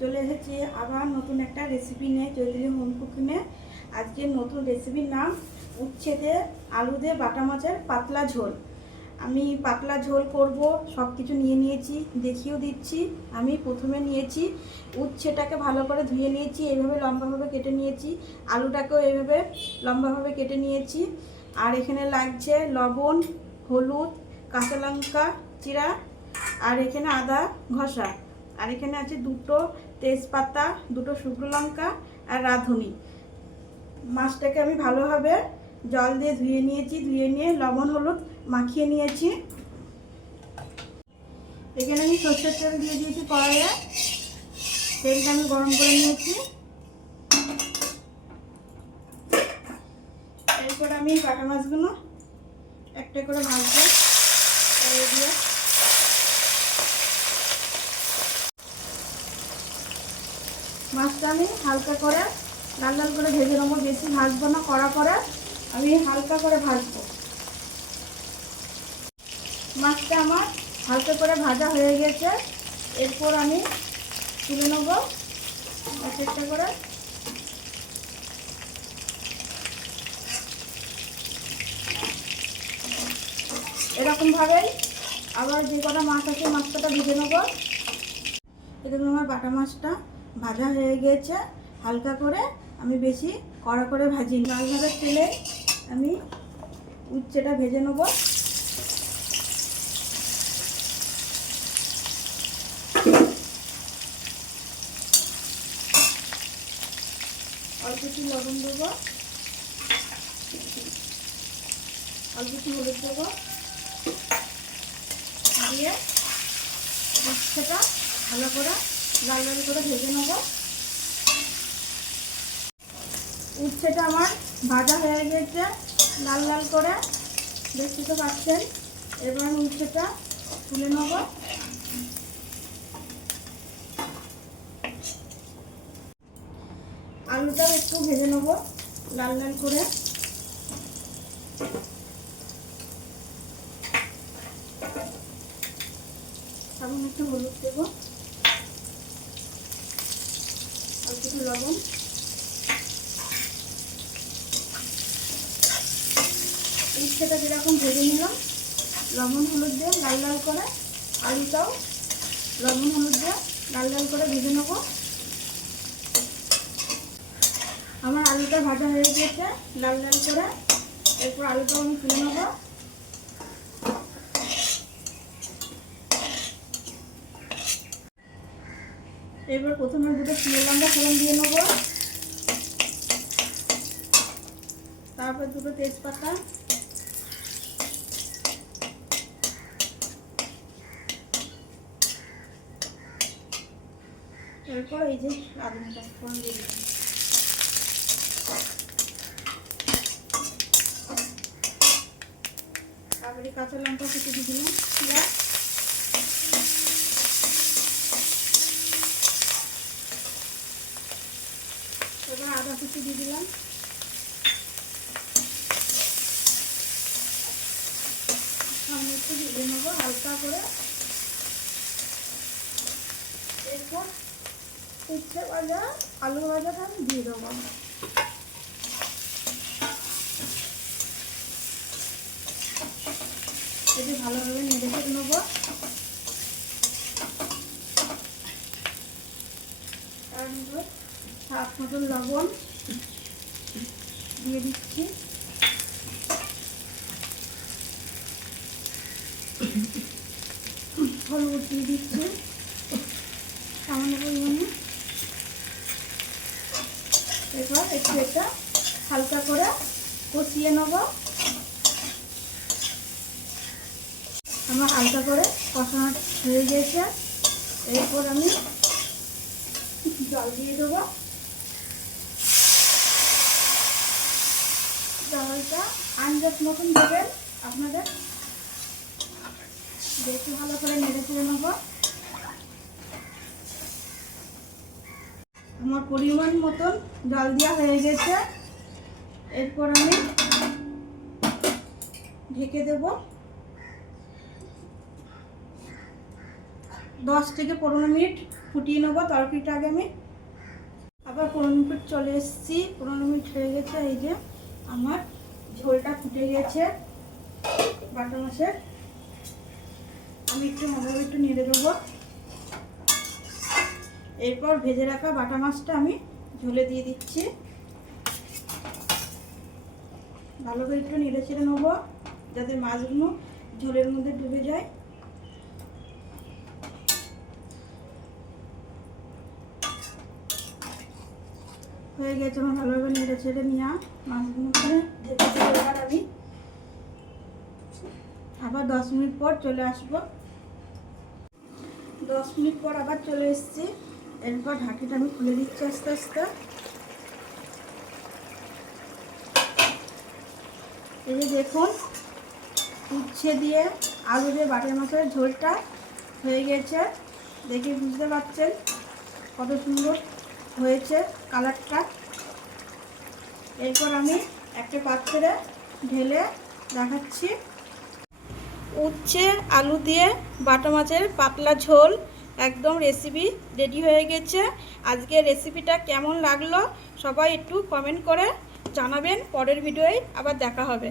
চলে এসেছি আবার নতুন একটা রেসিপি নিয়ে চৈতালি হোম কুকিংয়ে। আজকে নতুন রেসিপির নাম উচ্ছে দিয়ে আলু দিয়ে বাটা মাছের পাতলা ঝোল। আমি পাতলা ঝোল করব, সব কিছু নিয়ে নিয়েছি, দেখিয়েও দিচ্ছি। আমি প্রথমে নিয়েছি উচ্ছেটাকে ভালো করে ধুয়ে নিয়েছি, এইভাবে লম্বাভাবে কেটে নিয়েছি। আলুটাকেও এইভাবে লম্বাভাবে কেটে নিয়েছি। আর এখানে লাগছে লবণ, হলুদ, কাঁচা লঙ্কা চিরা, আর এখানে আদা ঘষা, আর এখানে আছে দুটো তেজপাতা, দুটো শুকনো লঙ্কা আর রাঁধুনি। মাছটাকে আমি ভালোভাবে জল দিয়ে ধুয়ে নিয়েছি, ধুয়ে নিয়ে লবণ হলুদ মাখিয়ে নিয়েছি। এখানে আমি সর্ষের তেল দিয়ে দিয়েছি কড়াইয়ে, তেলটা আমি গরম করে নিয়েছি। এরপর আমি কাটা মাছগুলো একটা করে ভাজবো কড়াই দিয়ে। মাছটা আমি হালকা করে লাল লাল করে ভেজে নেবো, বেশি ভাজবো না, কড়া করে আমি হালকা করে ভাজবো। মাছটা আমার হালকা করে ভাজা হয়ে গেছে, এরপর আমি তুলে নেবো একটা করে। এরকমভাবেই আবার যে কটা মাছ আছে মাছ কটা ভেজে নেবো। এরকম আমার বাটা মাছটা ভাজা হয়ে গেছে হালকা করে, আমি বেশি কড়া করে ভাজি। লাল ভাজার তেলে আমি উচ্ছেটা ভেজে নেবো। অল্প একটু লবণ দেবো, অল্প একটু হলুদ দেবো, দিয়ে উচ্ছেটা ভালো করে লাল লাল করে ভেজে নেবো। উচ্ছেটা আমার ভাজা হয়ে গেছে লাল লাল করে, দেখতে তো পাচ্ছেন। এবার আমি উচ্ছেটা তুলে নেবো। আলুটাও একটু ভেজে নেবো লাল লাল করে। সামান্য একটু হলুদ দেবো, অল্প একটু লবণ, উচ্ছেটা যেরকম ভেজে নিলাম লবণ হলুদ দিয়ে লাল লাল করে, আলুটাও লবণ হলুদ দিয়ে লাল লাল করে ভেজে নেবো। আমার আলুটা ভাজা হয়ে গেছে লাল লাল করে, এরপর আলুটাও আমি তুলে নেবো। এরপর প্রথমে দুটো শুকনো লঙ্কা ফোড়ন দিয়ে নেবো, তারপর দুটো তেজপাতা, এরপর এই যে রাঁধুনিটা ফোড়ন দিয়ে দিলাম। তারপরে কাঁচা লঙ্কা কুচি দিয়ে দিলাম, এবার আদা কুচি দিয়ে দিলাম, সামনে একটু দিয়ে নেবো হালকা করে। এরপর উচ্ছে ভাজা আলু ভাজাটা আমি দিয়ে দেবো। এটি ভালোভাবে নেড়ে চেড়ে নেবো। তারপর স্বাদ মতন লবণ দিয়ে দিচ্ছি, হলুদ দিয়ে দিচ্ছি সামান্য পরিমাণে। এবার একটু এটা হালকা করে কষিয়ে নেব। আমার হালকা করে কষানো হয়ে গেছে, এরপর আমি জল দিয়ে দেবো। জলটা আন্দাজ মতন দেবেন আপনাদের, একটু ভালো করে নেড়ে চেড়ে নেব। আমার পরিমাণ মতন জল দেওয়া হয়ে গেছে, এরপর আমি ঢেকে দেব। 10 থেকে 15 মিনিট ফুটিয়ে নেবো তরকারিটা আগে আমি। আবার 15 মিনিট চলে এসেছি, 15 মিনিট হয়ে গেছে। এই যে আমার ঝোলটা ফুটে গেছে বাটা মাছের। আমি একটু নেড়ে দেবো। এরপর ভেজে রাখা বাটা মাছটা আমি ঝোলে দিয়ে দিচ্ছি। ভালো করে একটু নেড়ে ছেড়ে নেবো যাতে মাছগুলো ঝোলের মধ্যে ডুবে যায়। হয়ে গেছে আমার ভালোভাবে নেড়ে ছেড়ে নেওয়া মাছগুলো করে ঢেকে দেবো। এবার আমি আবার 10 মিনিট পর চলে আসবো। 10 মিনিট পর আবার চলে এসেছি। এরপর ঢাকিটা আমি খুলে দিচ্ছি আস্তে আস্তে। এই যে দেখুন, উচ্ছে দিয়ে আলু দিয়ে বাটা মাছের ঝোলটা হয়ে গেছে। দেখে বুঝতে পারছেন কত সুন্দর হয়েছে কালারটা। এরপর আমি একটা পাত্রে ঢেলে দেখাচ্ছি। উচ্ছে আলু দিয়ে বাটা মাছের পাতলা ঝোল একদম রেসিপি রেডি হয়ে গেছে। আজকে রেসিপিটা কেমন লাগলো সবাই একটু কমেন্ট করে জানাবেন। পরের ভিডিওয় আবার দেখা হবে।